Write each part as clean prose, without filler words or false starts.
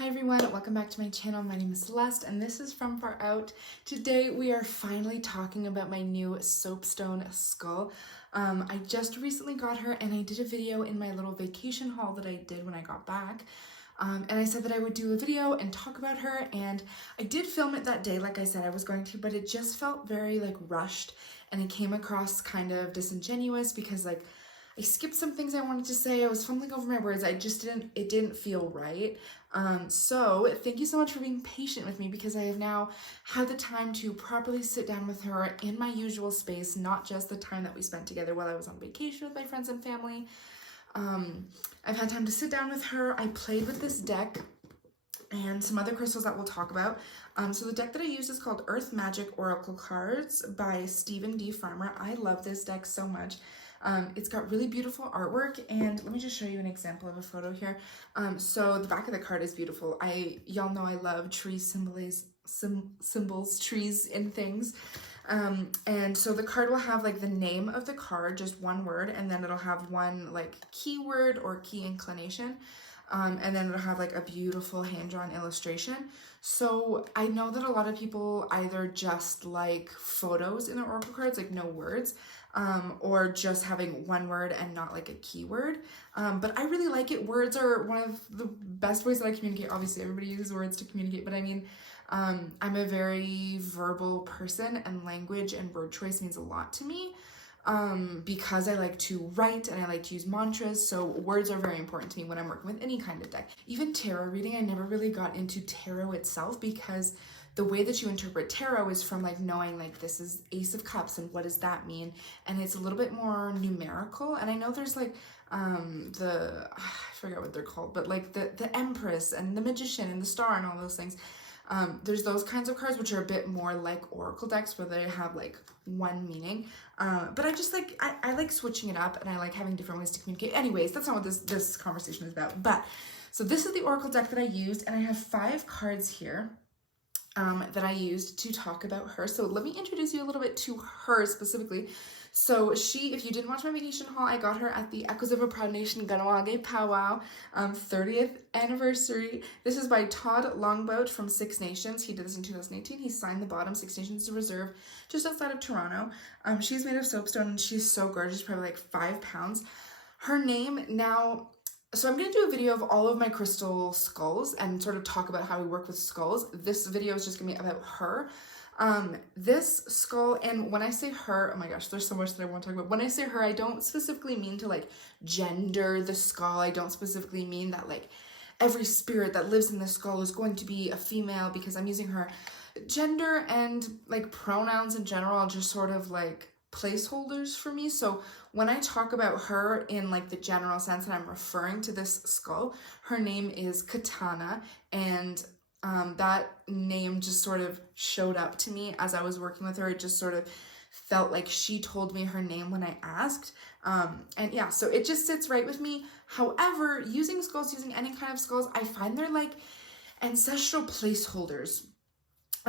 Hi everyone, welcome back to my channel. My name is Celeste and this is From Far Out. Today we are finally talking about my new soapstone skull. I just recently got her and I did a video in my little vacation haul that I did when I got back. And I said that I would do a video and talk about her, and I did film it that day like I said I was going to, but it just felt very rushed and it came across kind of disingenuous because I skipped some things I wanted to say. I was fumbling over my words. It didn't feel right. So thank you so much for being patient with me because I have now had the time to properly sit down with her in my usual space, not just the time that we spent together while I was on vacation with my friends and family. I've had time to sit down with her. I played with this deck and some other crystals that we'll talk about. So the deck that I use is called Earth Magic Oracle Cards by Stephen D. Farmer. I love this deck so much. It's got really beautiful artwork, and let me just show you an example of a photo here. So the back of the card is beautiful. Y'all know I love tree symbols, trees and things. And so the card will have the name of the card, just one word, and then it'll have one keyword or key inclination. And then it'll have a beautiful hand-drawn illustration. So I know that a lot of people either just like photos in their oracle cards, no words, or just having one word and not a keyword. But I really like it. Words are one of the best ways that I communicate. Obviously, everybody uses words to communicate, but I mean, I'm a very verbal person, and language and word choice means a lot to me. Because I like to write and I like to use mantras, so words are very important to me when I'm working with any kind of deck. Even tarot reading, I never really got into tarot itself because the way that you interpret tarot is from knowing this is Ace of Cups and what does that mean, and it's a little bit more numerical. And I know there's I forget what they're called, but the Empress and the Magician and the Star and all those things. There's those kinds of cards which are a bit more like oracle decks where they have one meaning. But I just I like switching it up, and I like having different ways to communicate. Anyways, that's not what this conversation is about. But so this is the oracle deck that I used, and I have 5 cards here that I used to talk about her. So let me introduce you a little bit to her specifically. So if you didn't watch my vacation haul, I got her at the Echoes of a Proud Nation Ganawage Powwow 30th anniversary. This is by Todd Longboat from Six Nations. He did this in 2018. He signed the bottom. Six Nations Reserve just outside of Toronto. She's made of soapstone and she's so gorgeous, probably 5 pounds. Her name now... So I'm going to do a video of all of my crystal skulls and sort of talk about how we work with skulls. This video is just going to be about her. This skull, and when I say her, oh my gosh, there's so much that I want to talk about. When I say her, I don't specifically mean to gender the skull. I don't specifically mean that every spirit that lives in the skull is going to be a female, because I'm using her. Gender and pronouns in general are just sort of placeholders for me. So when I talk about her in the general sense and I'm referring to this skull, her name is Katana, and that name just sort of showed up to me as I was working with her. It just sort of felt like she told me her name when I asked. And yeah, so it just sits right with me. However, using skulls, using any kind of skulls, I find they're ancestral placeholders.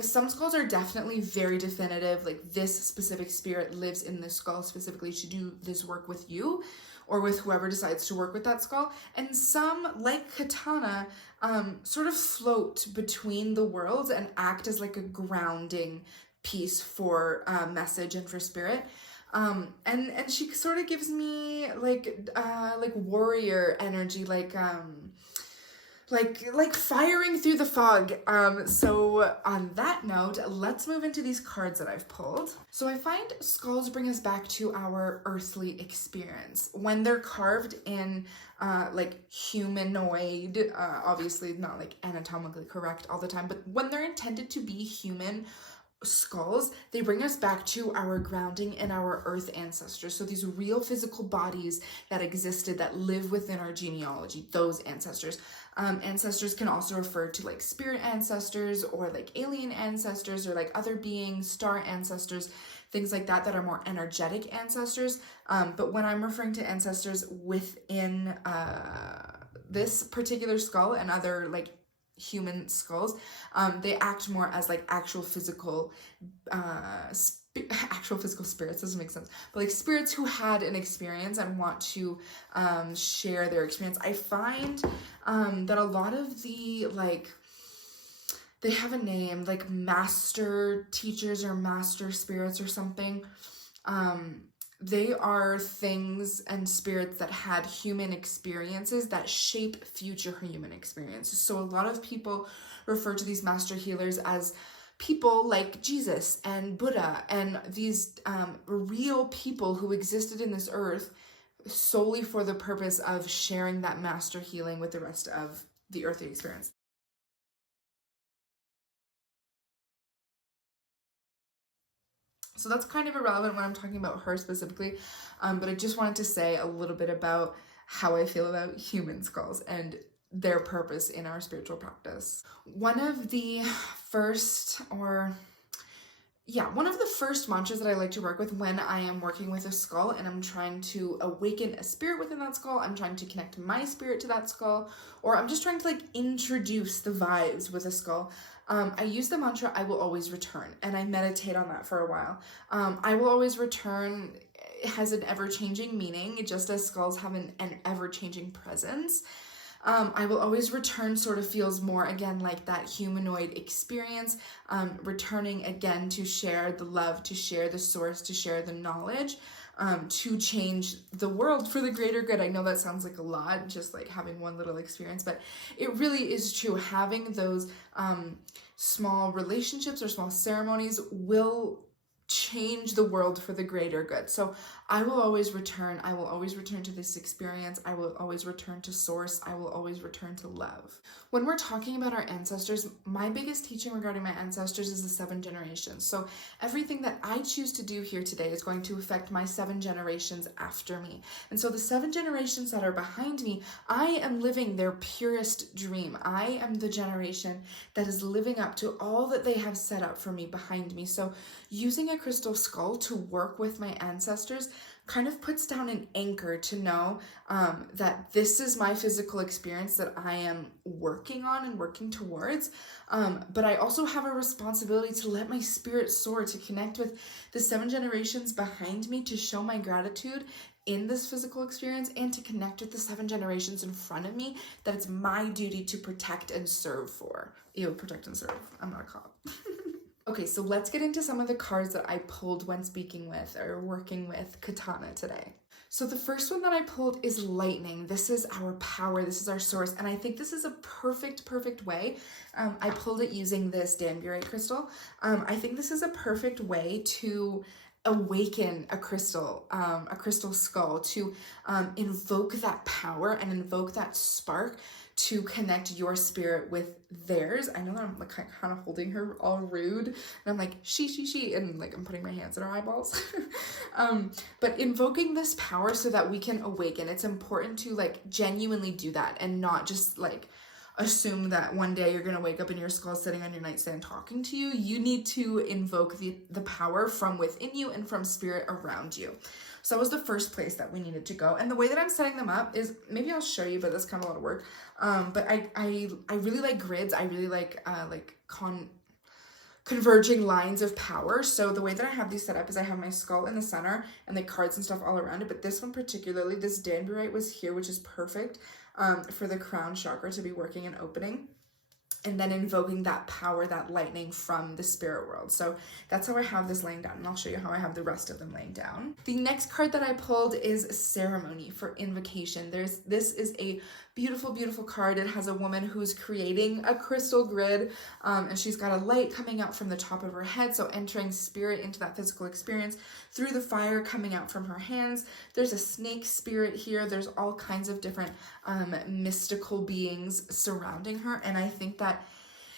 Some skulls are definitely very definitive, this specific spirit lives in this skull specifically to do this work with you or with whoever decides to work with that skull. And some, like Katana, sort of float between the worlds and act as a grounding piece for message and for spirit. And she sort of gives me warrior energy, firing through the fog. So on that note, let's move into these cards that I've pulled. So I find skulls bring us back to our earthly experience when they're carved in humanoid, obviously not anatomically correct all the time, but when they're intended to be human skulls, they bring us back to our grounding and our earth ancestors. So these real physical bodies that existed, that live within our genealogy, those ancestors. Ancestors can also refer to spirit ancestors or alien ancestors or other beings, star ancestors, things like that that are more energetic ancestors. But when I'm referring to ancestors within this particular skull and other human skulls, they act more as actual physical actual physical spirits, doesn't make sense, but like spirits who had an experience and want to share their experience. I find that a lot of the, like, they have a name, like master teachers or master spirits or something. They are things and spirits that had human experiences that shape future human experiences. So a lot of people refer to these master healers as people like Jesus and Buddha and these real people who existed in this earth solely for the purpose of sharing that master healing with the rest of the earthly experience. So that's kind of irrelevant when I'm talking about her specifically, but I just wanted to say a little bit about how I feel about human skulls and their purpose in our spiritual practice. One of the first mantras that I like to work with when I am working with a skull and I'm trying to awaken a spirit within that skull, I'm trying to connect my spirit to that skull, or I'm just trying to like introduce the vibes with a skull. I use the mantra, I will always return, and I meditate on that for a while. I will always return has an ever-changing meaning, just as skulls have an ever-changing presence. I will always return sort of feels more, again, like that humanoid experience, returning again to share the love, to share the source, to share the knowledge, to change the world for the greater good. I know that sounds like a lot, just like having one little experience, but it really is true. Having those small relationships or small ceremonies will change the world for the greater good. So I will always return. I will always return to this experience. I will always return to source. I will always return to love. When we're talking about our ancestors, my biggest teaching regarding my ancestors is the 7 generations. So everything that I choose to do here today is going to affect my 7 generations after me. And so the 7 generations that are behind me, I am living their purest dream. I am the generation that is living up to all that they have set up for me behind me. So using a crystal skull to work with my ancestors kind of puts down an anchor to know that this is my physical experience that I am working on and working towards. But I also have a responsibility to let my spirit soar, to connect with the 7 generations behind me, to show my gratitude in this physical experience, and to connect with the 7 generations in front of me that it's my duty to protect and serve for. Protect and serve. I'm not a cop. Okay, so let's get into some of the cards that I pulled when speaking with or working with Katana today. So the first one that I pulled is lightning. This is our power. This is our source. And I think this is a perfect way. I pulled it using this danburite crystal. I think this is a perfect way to awaken a crystal skull, to invoke that power and invoke that spark to connect your spirit with theirs. I know that I'm like kind of holding her all rude, and I'm like, she, and like I'm putting my hands in her eyeballs. But invoking this power so that we can awaken. It's important to like genuinely do that and not just like assume that one day you're gonna wake up and your skull's sitting on your nightstand talking to you. You need to invoke the power from within you and from spirit around you. So that was the first place that we needed to go. And the way that I'm setting them up is, maybe I'll show you, but that's kind of a lot of work. But I really like grids. I really like converging lines of power. So the way that I have these set up is I have my skull in the center and the cards and stuff all around it. But this one particularly, this danburite was here, which is perfect for the crown chakra to be working and opening. And then invoking that power, that lightning from the spirit world. So that's how I have this laying down, and I'll show you how I have the rest of them laying down. The next card that I pulled is Ceremony for Invocation. This is a beautiful card. It has a woman who's creating a crystal grid, and she's got a light coming out from the top of her head, so entering spirit into that physical experience through the fire coming out from her hands. There's a snake spirit here. There's all kinds of different mystical beings surrounding her, and I think that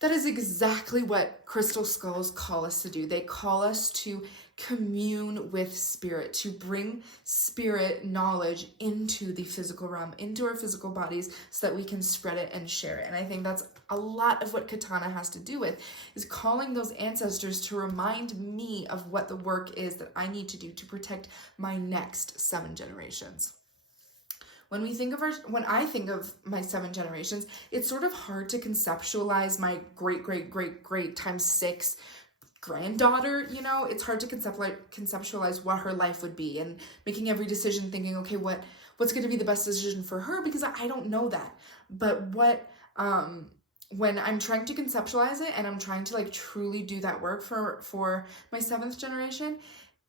is exactly what crystal skulls call us to do. They call us to commune with spirit, to bring spirit knowledge into the physical realm, into our physical bodies, so that we can spread it and share it. And I think that's a lot of what Katana has to do with, is calling those ancestors to remind me of what the work is that I need to do to protect my next 7 generations. When I think of my 7 generations, it's sort of hard to conceptualize my great times 6 granddaughter, you know, it's hard to conceptualize what her life would be, and making every decision thinking, okay, what's going to be the best decision for her, because I don't know that. But when I'm trying to conceptualize it and I'm trying to like truly do that work for my 7th generation,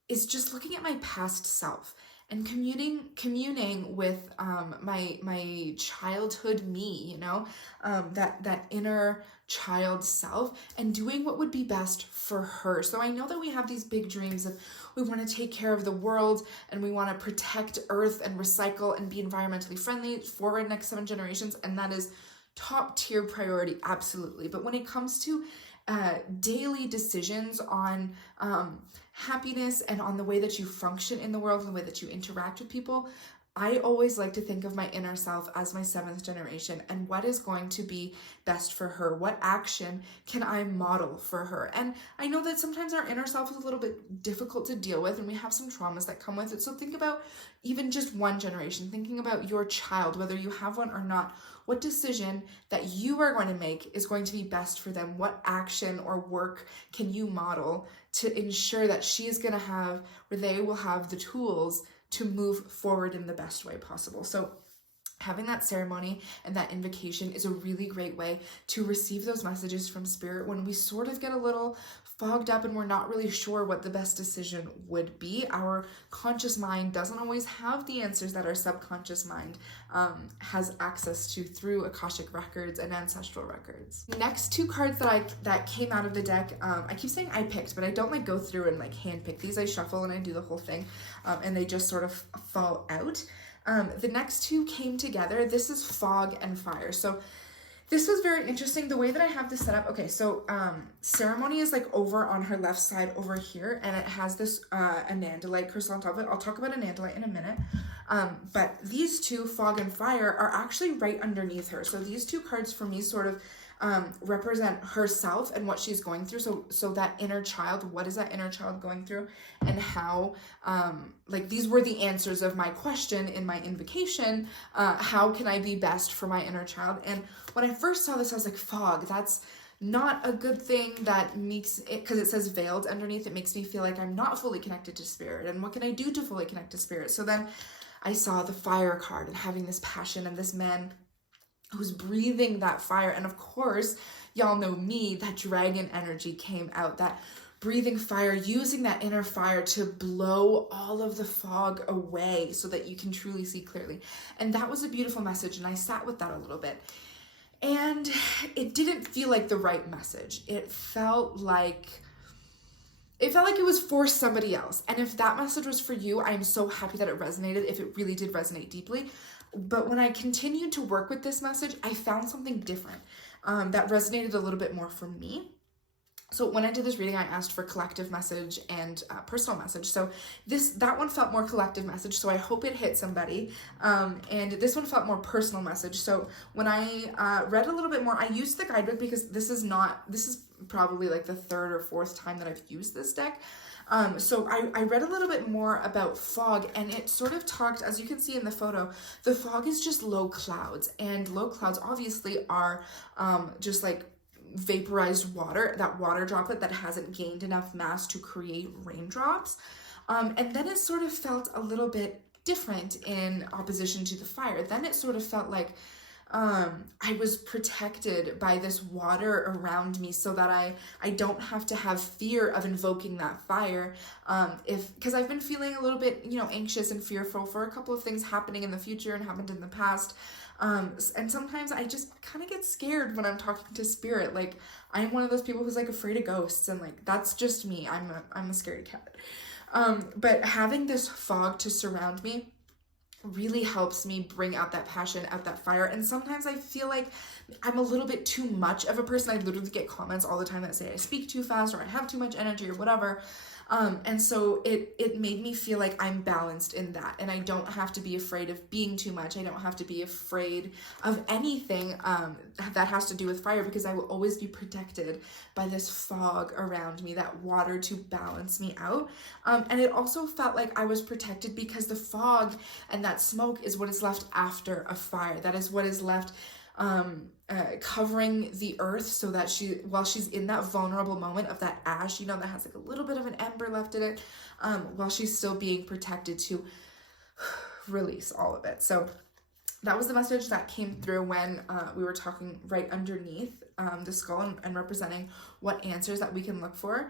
is just looking at my past self and communing with my childhood me, you know, that inner child self, and doing what would be best for her. So I know that we have these big dreams of we want to take care of the world, and we want to protect Earth and recycle and be environmentally friendly for our next 7 generations, and that is top tier priority, absolutely. But when it comes to daily decisions on happiness and on the way that you function in the world and the way that you interact with people, I always like to think of my inner self as my 7th generation, and what is going to be best for her. What action can I model for her? And I know that sometimes our inner self is a little bit difficult to deal with, and we have some traumas that come with it. So think about even just one generation, thinking about your child, whether you have one or not. What decision that you are going to make is going to be best for them? What action or work can you model to ensure that she is going to have, or they will have the tools to move forward in the best way possible? So having that ceremony and that invocation is a really great way to receive those messages from spirit when we sort of get a little fogged up and we're not really sure what the best decision would be. Our conscious mind doesn't always have the answers that our subconscious mind has access to through Akashic records and ancestral records. Next 2 cards that came out of the deck, I keep saying I picked, but I don't like go through and like hand pick these. I shuffle and I do the whole thing, and they just sort of fall out. The next 2 came together. This is fog and fire. So this was very interesting, the way that I have this set up. Okay, so ceremony is like over on her left side over here, and it has this anandalite crystal on top of it. I'll talk about anandalite in a minute. But these 2, fog and fire, are actually right underneath her. So these 2 cards for me sort of represent herself and what she's going through. So that inner child, what is that inner child going through, and how, like, these were the answers of my question in my invocation. How can I be best for my inner child? And when I first saw this, I was like, fog, that's not a good thing. That makes it, because it says veiled underneath, it makes me feel like I'm not fully connected to spirit. And what can I do to fully connect to spirit? So then I saw the fire card and having this passion and this man who's breathing that fire. And of course, y'all know me, that dragon energy came out, that breathing fire, using that inner fire to blow all of the fog away so that you can truly see clearly. And that was a beautiful message, and I sat with that a little bit. And it didn't feel like the right message. It felt like it was for somebody else. And if that message was for you, I am so happy that it resonated, if it really did resonate deeply. But when I continued to work with this message, I found something different that resonated a little bit more for me. So when I did this reading, I asked for collective message and personal message. So that one felt more collective message, so I hope it hit somebody. And this one felt more personal message. So when I read a little bit more, I used the guidebook, because this is probably like the 3rd or 4th time that I've used this deck. So I read a little bit more about fog, and it sort of talked, as you can see in the photo, the fog is just low clouds, and low clouds obviously are just like vaporized water, that water droplet that hasn't gained enough mass to create raindrops. And then it sort of felt a little bit different in opposition to the fire. Then it sort of felt like I was protected by this water around me, so that I don't have to have fear of invoking that fire. Because I've been feeling a little bit, anxious and fearful for a couple of things happening in the future and happened in the past. And sometimes I just kind of get scared when I'm talking to spirit. Like, I'm one of those people who's like afraid of ghosts, and like, that's just me. I'm a scaredy cat. But having this fog to surround me really helps me bring out that passion, out that fire. And sometimes I feel like I'm a little bit too much of a person. I literally get comments all the time that say I speak too fast, or I have too much energy, or whatever. And so it made me feel like I'm balanced in that, and I don't have to be afraid of being too much. I don't have to be afraid of anything that has to do with fire, because I will always be protected by this fog around me, that water to balance me out. And it also felt like I was protected because the fog and that smoke is what is left after a fire. That is what is left covering the earth so that while she's in that vulnerable moment of that ash, that has like a little bit of an ember left in it, while she's still being protected, to release all of it. So that was the message that came through when we were talking right underneath the skull and representing what answers that we can look for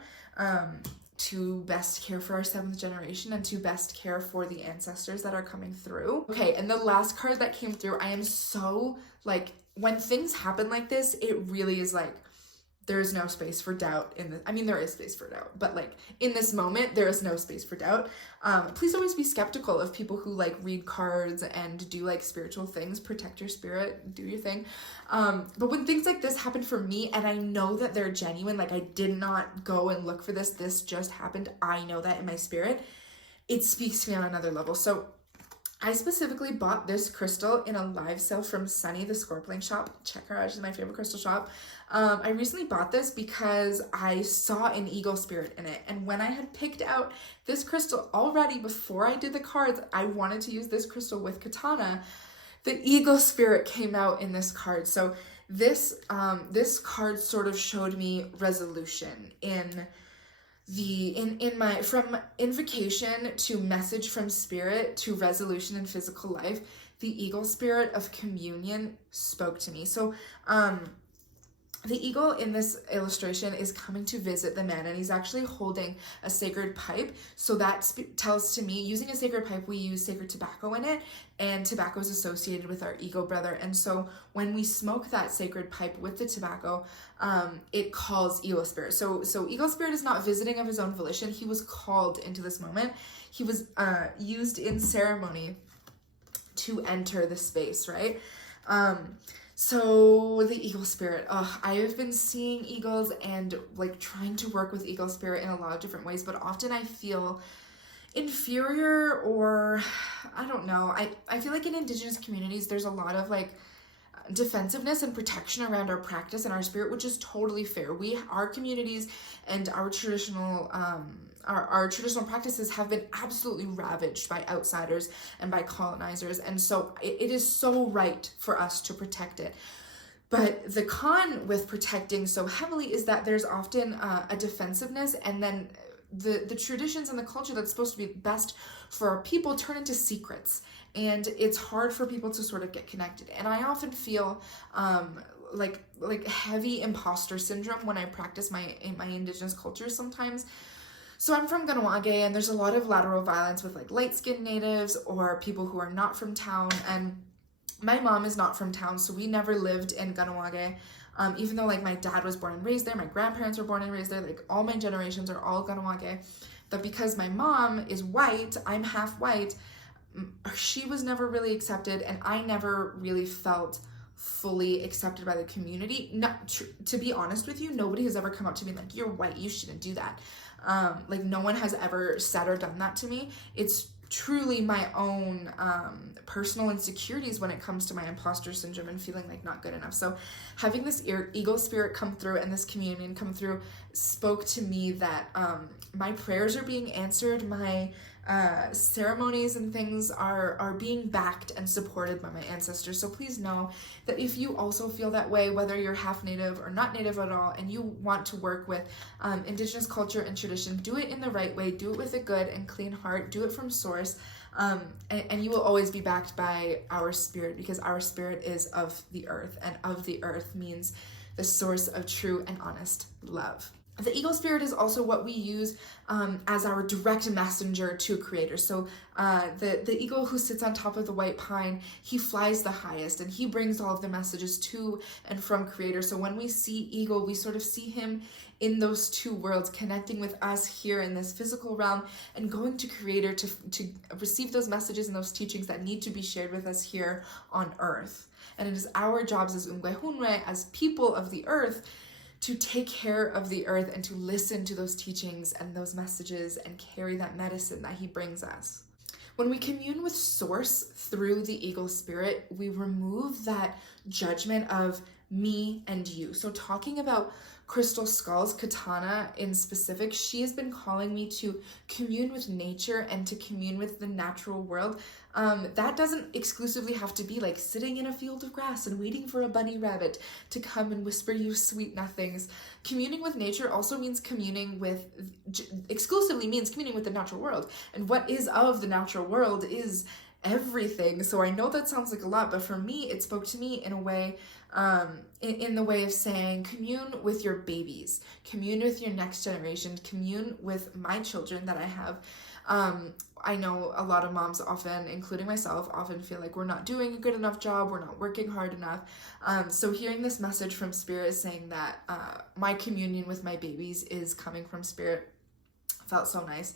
to best care for our 7th generation and to best care for the ancestors that are coming through. Okay, and the last card that came through, I am so like, when things happen like this, it really is like, there's no space for doubt in this. I mean, there is space for doubt, but like in this moment, there is no space for doubt. Please always be skeptical of people who like read cards and do like spiritual things. Protect your spirit, do your thing. But when things like this happen for me, and I know that they're genuine, like I did not go and look for this just happened. I know that in my spirit, it speaks to me on another level. So I specifically bought this crystal in a live sale from Sunny, the Scorpion shop. Check her out, she's my favorite crystal shop. I recently bought this because I saw an eagle spirit in it. And when I had picked out this crystal already before I did the cards, I wanted to use this crystal with Katana. The eagle spirit came out in this card. So this card sort of showed me resolution in my, from invocation to message from spirit to resolution in physical life. The eagle spirit of communion spoke to me. So the eagle in this illustration is coming to visit the man, and he's actually holding a sacred pipe. So that tells to me, using a sacred pipe, we use sacred tobacco in it, and tobacco is associated with our ego brother. And so when we smoke that sacred pipe with the tobacco, it calls eagle spirit. So eagle spirit is not visiting of his own volition. He was called into this moment. He was used in ceremony to enter the space, right? So the eagle spirit, I have been seeing eagles and like trying to work with eagle spirit in a lot of different ways, but often I feel inferior, or I don't know. I feel like in Indigenous communities, there's a lot of like defensiveness and protection around our practice and our spirit, which is totally fair. Our communities and our traditional our traditional practices have been absolutely ravaged by outsiders and by colonizers, and so it is so right for us to protect it. But the con with protecting so heavily is that there's often a defensiveness, and then the traditions and the culture that's supposed to be best for our people turn into secrets, and it's hard for people to sort of get connected. And I often feel like heavy imposter syndrome when I practice in my Indigenous culture sometimes. So I'm from Ganawage, and there's a lot of lateral violence with like light-skinned natives or people who are not from town. And my mom is not from town, so we never lived in Ganawage. Even though like my dad was born and raised there, my grandparents were born and raised there, like all my generations are all Ganawage. But because my mom is white, I'm half white, she was never really accepted, and I never really felt fully accepted by the community. To be honest with you, nobody has ever come up to me like, you're white, you shouldn't do that. Like no one has ever said or done that to me. It's truly my own personal insecurities when it comes to my imposter syndrome and feeling like not good enough. So having this eagle spirit come through and this communion come through spoke to me that my prayers are being answered, my ceremonies and things are being backed and supported by my ancestors. So please know that if you also feel that way, whether you're half native or not native at all, and you want to work with Indigenous culture and tradition, do it in the right way, do it with a good and clean heart, do it from source, and you will always be backed by our spirit, because our spirit is of the earth, and of the earth means the source of true and honest love. The eagle spirit is also what we use as our direct messenger to creator. So the eagle who sits on top of the white pine, he flies the highest, and he brings all of the messages to and from creator. So when we see eagle, we sort of see him in those two worlds, connecting with us here in this physical realm and going to creator to receive those messages and those teachings that need to be shared with us here on earth. And it is our jobs as Ungwehunwe, as people of the earth, to take care of the earth and to listen to those teachings and those messages and carry that medicine that he brings us. When we commune with source through the eagle spirit, we remove that judgment of me and you. So talking about crystal skulls, Katana in specific, she has been calling me to commune with nature and to commune with the natural world. That doesn't exclusively have to be like sitting in a field of grass and waiting for a bunny rabbit to come and whisper you sweet nothings. Communing with nature also means exclusively means communing with the natural world. And what is of the natural world is everything. So I know that sounds like a lot, but for me, it spoke to me in a way, in the way of saying, commune with your babies, commune with your next generation, commune with my children that I have. I know a lot of moms often, including myself, often feel like we're not doing a good enough job, we're not working hard enough. So hearing this message from Spirit saying that my communion with my babies is coming from Spirit felt so nice.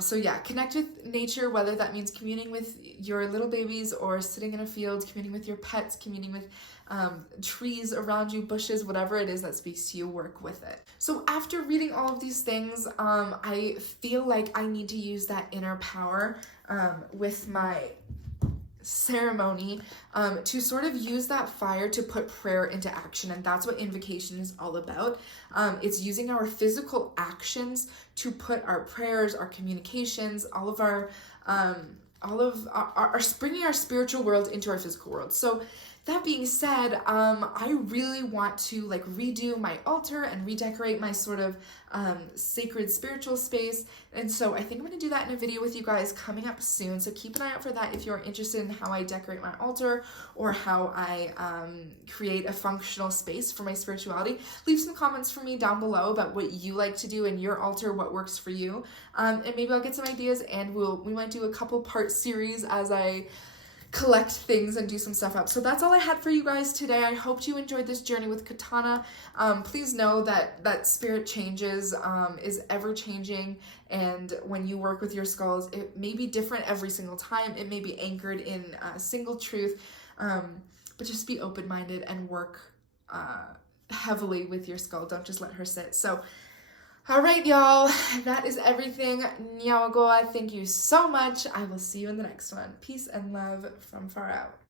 So yeah, connect with nature, whether that means communing with your little babies or sitting in a field, communing with your pets, communing with trees around you, bushes, whatever it is that speaks to you, work with it. So after reading all of these things, I feel like I need to use that inner power with my ceremony to sort of use that fire to put prayer into action, and that's what invocation is all about. It's using our physical actions to put our prayers, our communications, all of our bringing our spiritual world into our physical world. So that being said, I really want to like redo my altar and redecorate my sort of sacred spiritual space. And so I think I'm going to do that in a video with you guys coming up soon. So keep an eye out for that if you're interested in how I decorate my altar or how I create a functional space for my spirituality. Leave some comments for me down below about what you like to do in your altar, what works for you. And maybe I'll get some ideas and we might do a couple part series as I collect things and do some stuff up. So that's all I had for you guys today. I hope you enjoyed this journey with Katana. Please know that spirit changes, is ever changing, and when you work with your skulls, it may be different every single time. It may be anchored in a single truth, but just be open-minded and work heavily with your skull. Don't just let her sit. So all right, y'all, that is everything. Nyawagoa, thank you so much. I will see you in the next one. Peace and love from far out.